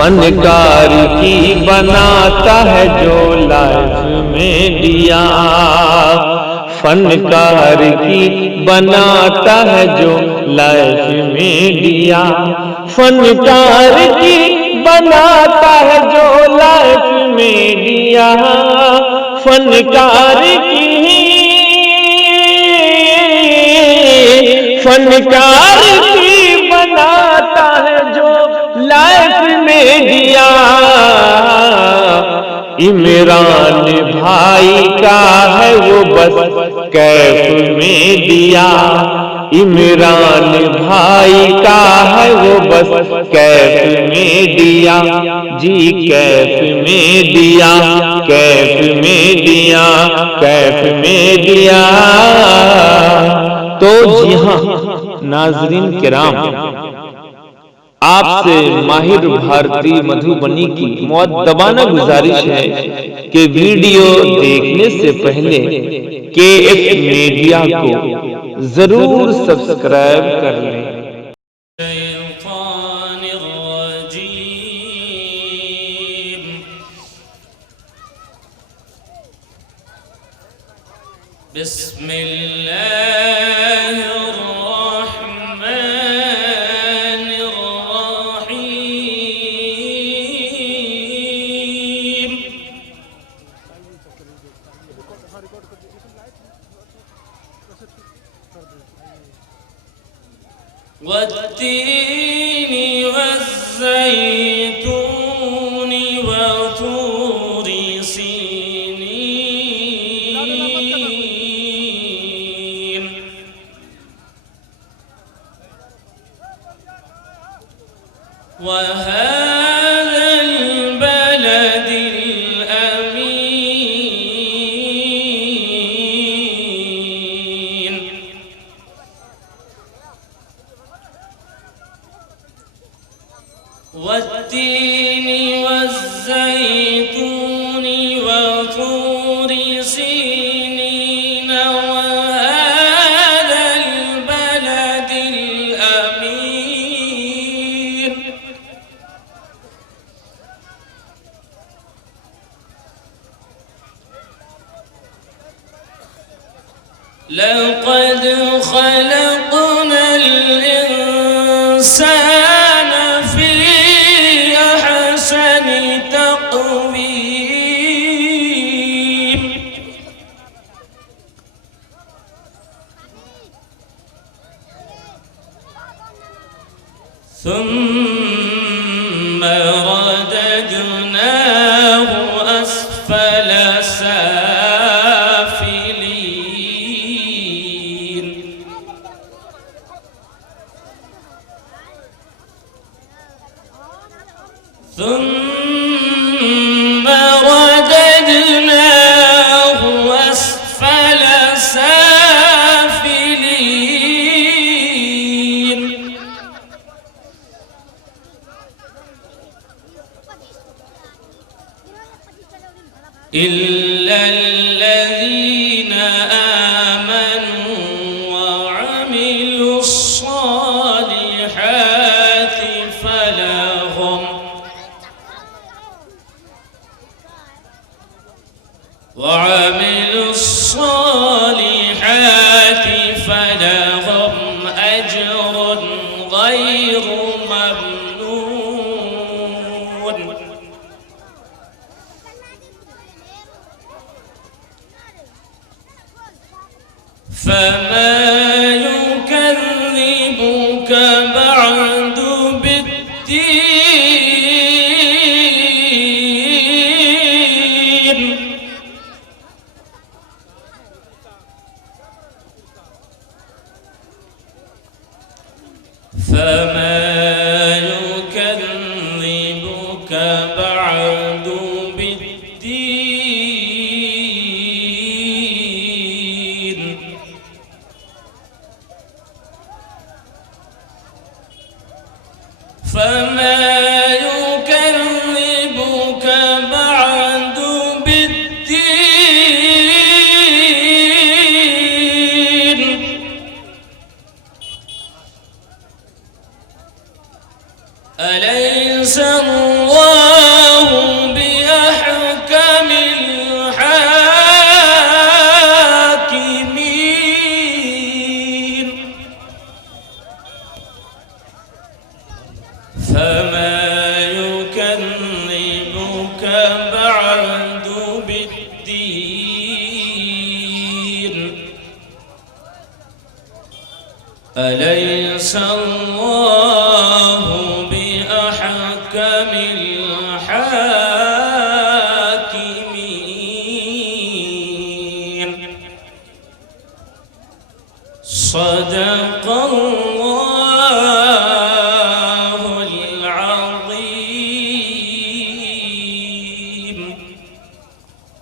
फनकार की बनाता है जो लाइफ मीडिया, फनकार की बनाता है जो लाइफ मीडिया, फनकार की बनाता है जो लाइफ मीडिया, फनकार की बनाता है जो लाइफ मीडिया। इमरान भाई का है वो बस कैफ मीडिया, इमरान भाई का है वो बस कैफ मीडिया जी, कैफ मीडिया, कैफ मीडिया, कैफ मीडिया। तो जी हाँ नाजरीन किराम, आपसे माहिर भारती मधुबनी की मुअद्दबाना गुजारिश है कि वीडियो देखने से पहले KF मीडिया को जरूर सब्सक्राइब कर लें। والتين والزيتون وطور سينين وهذا البلد الأمين والتين والزيتون وطور سينين وهذا البلد الأمين لقد خلقنا الإنسان في أحسن تقويم ثم رددناه أسفل سافلين ثم رددناه أسفل سافلين إلا الذين آمنوا وعملوا الصالحات فلهم أجر غير ممنون فما يكذبك بعد بالدين فما يكذبك بعد بالدين فما يكذبك بعد بالدين أليس الله بأحكم الحاكمين فما يكذبك بعد بالدين أليس الله بأحكم الحاكمين صدق الله